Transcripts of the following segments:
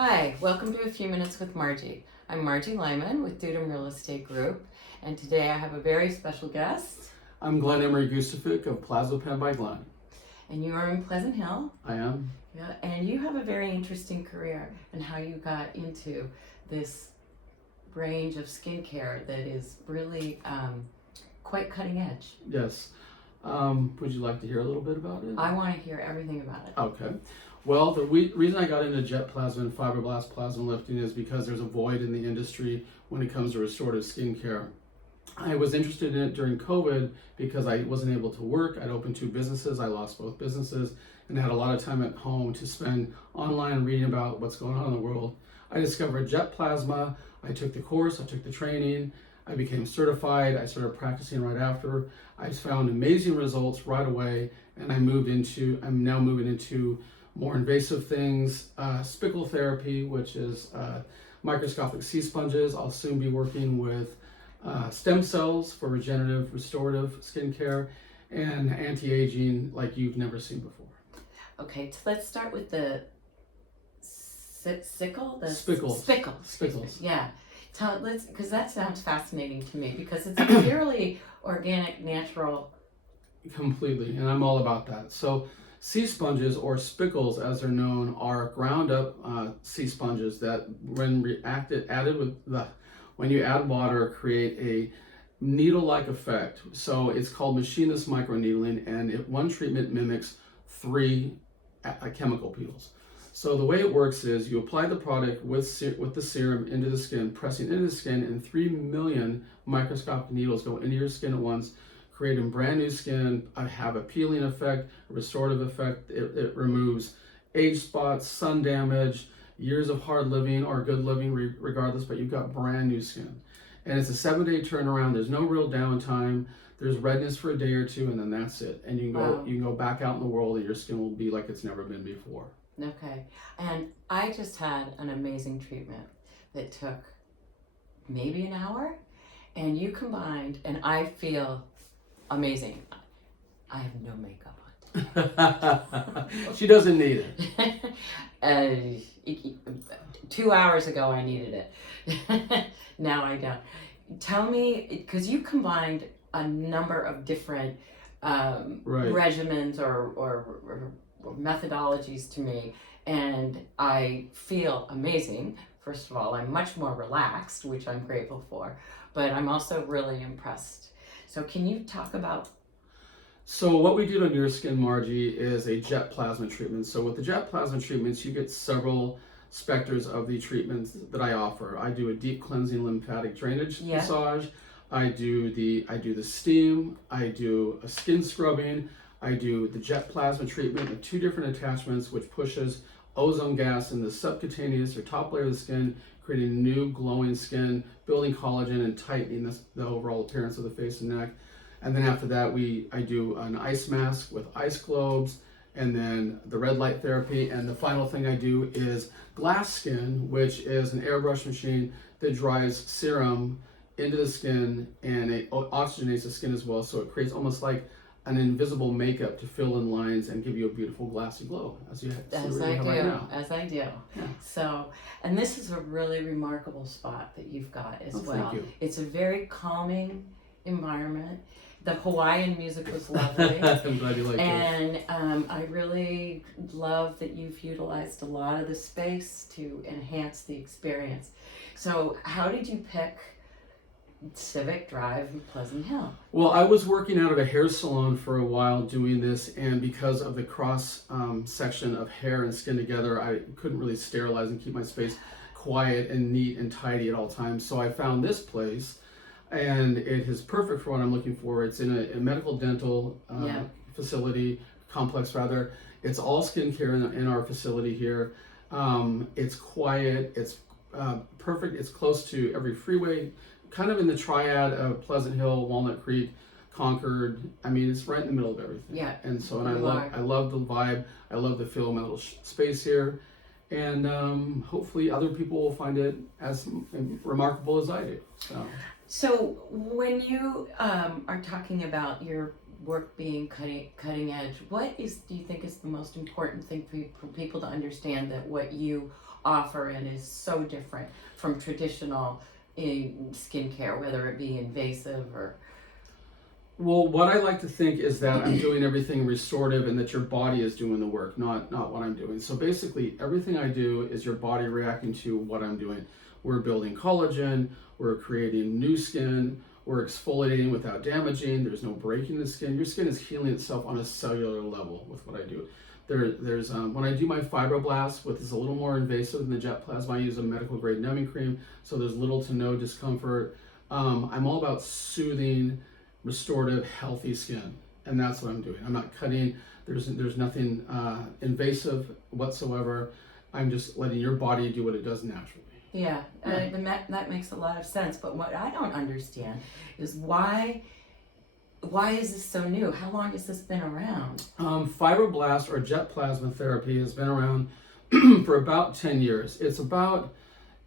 Hi, welcome to A Few Minutes with Margy. I'm Margy Lyman with Dudum Real Estate Group, and today I have a very special guest. I'm Glenn Emery Gustafik of Plaza Pen by Glenn. And you are in Pleasant Hill. I am. Yeah, and you have a very interesting career and how you got into this range of skincare that is really quite cutting edge. Yes. Would you like to hear a little bit about it? I want to hear everything about it. Okay. Well, the reason I got into jet plasma and fiberblast plasma lifting is because there's a void in the industry when it comes to restorative skincare. I was interested in it during COVID because I wasn't able to work. I'd opened 2 businesses. I lost both businesses and had a lot of time at home to spend online reading about what's going on in the world. I discovered jet plasma. I took the course. I took the training. I became certified. I started practicing right after. I found amazing results right away, and I'm now moving into more invasive things, spickle therapy, which is microscopic sea sponges. I'll soon be working with stem cells for regenerative, restorative skincare, and anti-aging like you've never seen before. Okay, so let's start with the sickle? Spickles. Yeah. Because that sounds fascinating to me because it's a purely organic, natural. Completely, and I'm all about that. So sea sponges, or spickles as they're known, are ground up sea sponges that when when you add water, create a needle-like effect. So it's called machineless microneedling, and one treatment mimics 3 chemical peels. So the way it works is you apply the product with the serum into the skin, pressing into the skin, and 3 million microscopic needles go into your skin at once, creating brand new skin. I have a peeling effect, a restorative effect. It removes age spots, sun damage, years of hard living or good living regardless, but you've got brand new skin. And it's a 7-day turnaround. There's no real downtime. There's redness for a day or 2, and then that's it. And you can go back out in the world and your skin will be like it's never been before. Okay. And I just had an amazing treatment that took maybe an hour, and you combined, and I feel amazing. I have no makeup on. She doesn't need it. 2 hours ago I needed it. Now I don't. Tell me, because you combined a number of different regimens or methodologies to me, and I feel amazing. First of all, I'm much more relaxed, which I'm grateful for, but I'm also really impressed. So can you talk about? So what we do on your skin, Margy, is a jet plasma treatment. So with the jet plasma treatments, you get several specters of the treatments that I offer. I do a deep cleansing lymphatic drainage massage. I do the steam. I do a skin scrubbing. I do the jet plasma treatment with 2 different attachments, which pushes ozone gas in the subcutaneous or top layer of the skin, creating new glowing skin, building collagen and tightening the overall appearance of the face and neck. And then after that, I do an ice mask with ice globes, and then the red light therapy. And the final thing I do is glass skin, which is an airbrush machine that drives serum into the skin, and it oxygenates the skin as well. So it creates almost like an invisible makeup to fill in lines and give you a beautiful glassy glow, as you have right now. As I do. Yeah. So, and this is a really remarkable spot that you've got as well. Thank you. It's a very calming environment. The Hawaiian music was lovely. I'm glad you like it. And I really love that you've utilized a lot of the space to enhance the experience. So how did you pick Civic Drive in Pleasant Hill? Well, I was working out of a hair salon for a while doing this, and because of the cross section of hair and skin together, I couldn't really sterilize and keep my space quiet and neat and tidy at all times. So I found this place, and it is perfect for what I'm looking for. It's in a medical dental facility, complex rather. It's all skincare in our facility here. It's quiet, it's perfect, it's close to every freeway, kind of in the triad of Pleasant Hill, Walnut Creek, Concord. I mean, it's right in the middle of everything. Yeah. And so, I love the vibe. I love the feel of my little space here. And hopefully other people will find it as remarkable as I do. So when you are talking about your work being cutting edge, do you think is the most important thing for people to understand that what you offer and is so different from traditional in skincare, whether it be invasive or? Well, what I like to think is that I'm doing everything restorative and that your body is doing the work, not what I'm doing. So basically, everything I do is your body reacting to what I'm doing. We're building collagen, we're creating new skin, we're exfoliating without damaging, there's no breaking the skin. Your skin is healing itself on a cellular level with what I do. There's when I do my fibroblast, which is a little more invasive than the jet plasma, I use a medical grade numbing cream, so there's little to no discomfort. I'm all about soothing, restorative, healthy skin, and that's what I'm doing. I'm not cutting. There's nothing invasive whatsoever. I'm just letting your body do what it does naturally. Yeah, that makes a lot of sense. But what I don't understand is why is this so new? How long has this been around? Fibroblast or jet plasma therapy has been around for about 10 years. It's about,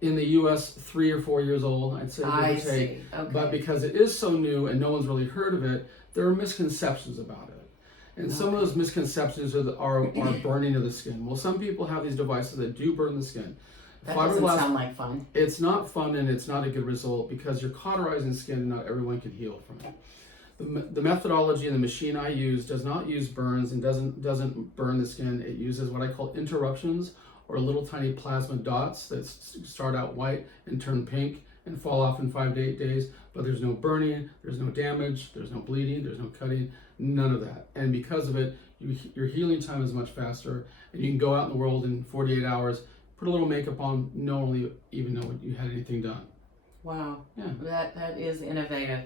in the U.S., 3 or 4 years old, I'd say, give or take. See. Okay. But because it is so new and no one's really heard of it, there are misconceptions about it. And some of those misconceptions are burning of the skin. Well, some people have these devices that do burn the skin. That doesn't sound like fun. It's not fun, and it's not a good result because you're cauterizing skin and not everyone can heal from it. The methodology and the machine I use does not use burns and doesn't burn the skin. It uses what I call interruptions, or little tiny plasma dots that start out white and turn pink and fall off in 5 to 8 days, but there's no burning, there's no damage, there's no bleeding, there's no cutting, none of that. And because of it, your healing time is much faster, and you can go out in the world in 48 hours, put a little makeup on, no one even know you had anything done. Wow, yeah, that is innovative,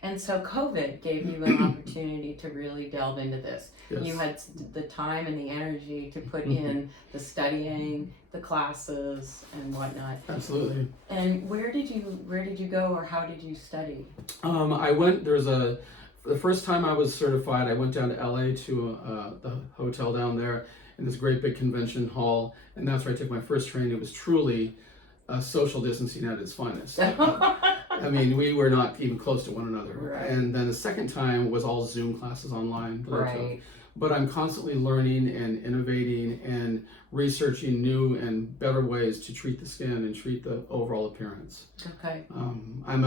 and so COVID gave you an opportunity to really delve into this. Yes. You had the time and the energy to put in the studying, the classes, and whatnot. Absolutely. And where did you go, or how did you study? I went. The first time I was certified, I went down to LA to the hotel down there in this great big convention hall, and that's where I took my first training. It was truly social distancing at its finest. I mean, we were not even close to one another. Right. And then the second time was all Zoom classes online. Right. But I'm constantly learning and innovating and researching new and better ways to treat the skin and treat the overall appearance. Okay. I'm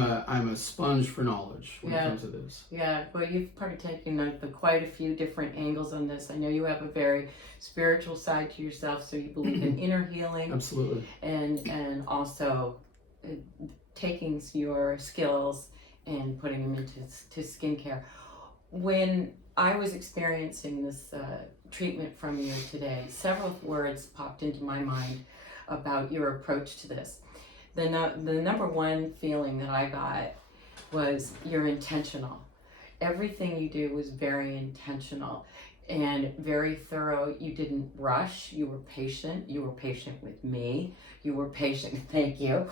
a sponge for knowledge when it comes to this. Yeah, well, you've partaken of quite a few different angles on this. I know you have a very spiritual side to yourself, so you believe in inner healing. Absolutely. And also taking your skills and putting them into skincare. When I was experiencing this treatment from you today, several words popped into my mind about your approach to this. The number one feeling that I got was you're intentional. Everything you do was very intentional and very thorough. You didn't rush. You were patient. You were patient with me. You were patient. Thank you.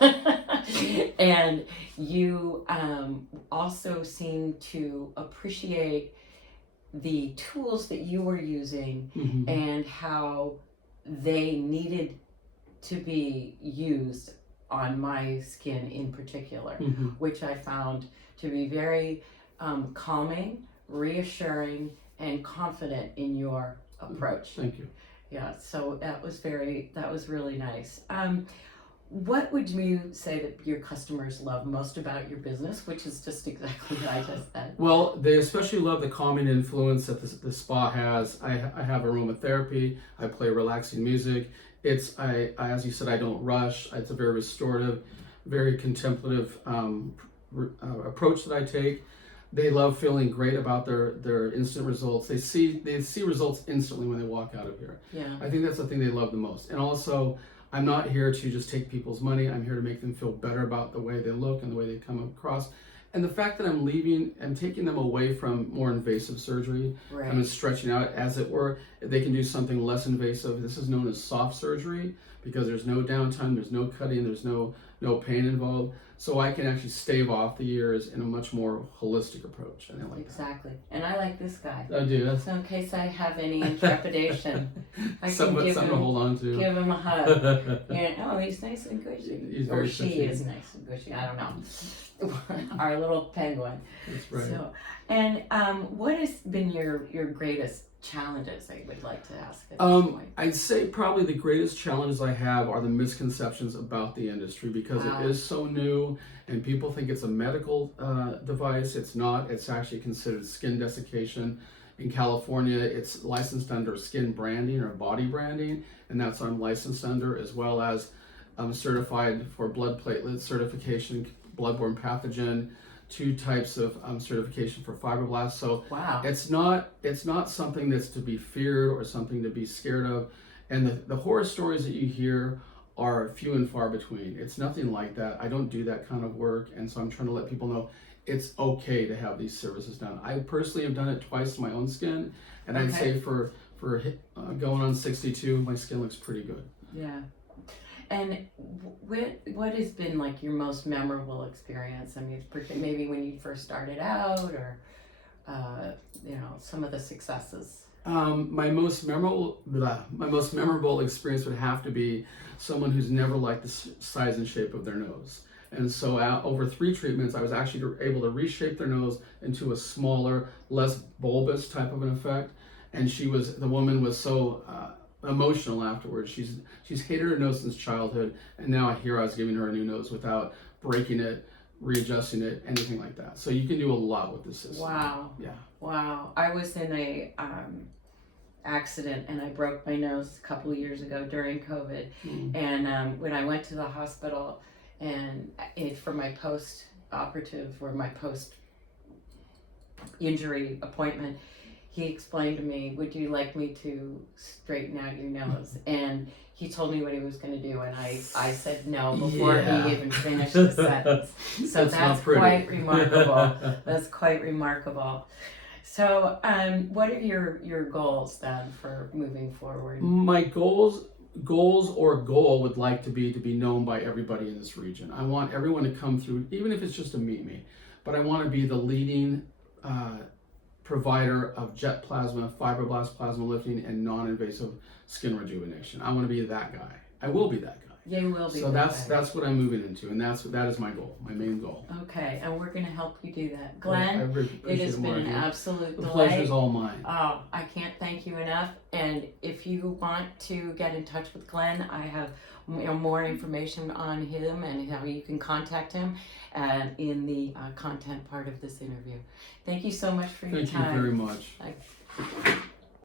And you also seemed to appreciate the tools that you were using and how they needed to be used on my skin in particular, which I found to be very calming, reassuring, and confident in your approach. Thank you. Yeah, so that was really nice. What would you say that your customers love most about your business, which is just exactly what I just said? Well, they especially love the calming influence that the spa has. I have aromatherapy. I play relaxing music. As you said, I don't rush. It's a very restorative, very contemplative approach that I take. They love feeling great about their instant results. They see results instantly when they walk out of here. Yeah. I think that's the thing they love the most. And also, I'm not here to just take people's money. I'm here to make them feel better about the way they look and the way they come across. And the fact that I'm taking them away from more invasive surgery. Right. I'm stretching out, as it were. They can do something less invasive. This is known as soft surgery because there's no downtime, there's no cutting, there's no pain involved. so I can actually stave off the years in a much more holistic approach. And I like Exactly. And I like this guy. that. I do. That's So in case I have any intrepidation, I can something give to him hold on to. give him a hug. Yeah, oh, he's nice and gushy. He's Or very she gushy. is nice and gushy. I don't know. Our little penguin. That's right. So, and what has been your greatest challenges I would like to ask at this point? I'd say probably the greatest challenges I have are the misconceptions about the industry, because Wow. it is so new and people think it's a medical device. It's not. It's actually considered skin desiccation. In California, it's licensed under skin branding or body branding, and that's I'm licensed under, as well as I'm certified for blood platelet certification, bloodborne pathogen, 2 types of certification for fibroblasts. So Wow. it's not something that's to be feared or something to be scared of. And the horror stories that you hear are few and far between. It's nothing like that. I don't do that kind of work, and so I'm trying to let people know it's okay to have these services done. I personally have done it twice to my own skin, and I'd say for going on 62, my skin looks pretty good. Yeah. And what has been like your most memorable experience? I mean, maybe when you first started out, or some of the successes. My most memorable experience would have to be someone who's never liked the size and shape of their nose. And so over 3 treatments, I was actually able to reshape their nose into a smaller, less bulbous type of an effect. And the woman was so emotional afterwards. She's hated her nose since childhood, and now I was giving her a new nose without breaking it, readjusting it, anything like that. So you can do a lot with this system. Wow. Yeah. Wow. I was in a accident and I broke my nose a couple of years ago during COVID. Mm. And when I went to the hospital and for my post-operative or my post-injury appointment, he explained to me, would you like me to straighten out your nose? And he told me what he was going to do, and I said no before he even finished the sentence. So that's quite remarkable. That's quite remarkable. So what are your goals then for moving forward? My goal would like to be known by everybody in this region. I want everyone to come through, even if it's just to meet me, but I want to be the leading provider of jet plasma, fibroblast plasma lifting, and non-invasive skin rejuvenation. I want to be that guy. I will be that guy. You will be. So that's what I'm moving into, and that is my goal, my main goal. Okay, and we're going to help you do that, Glenn. I it has been Margy. an absolute The delight. pleasure's all mine. Oh, I can't thank you enough. And if you want to get in touch with Glenn, I have more information on him and how you can contact him in the content part of this interview. Thank you so much for your time. Thank you very much.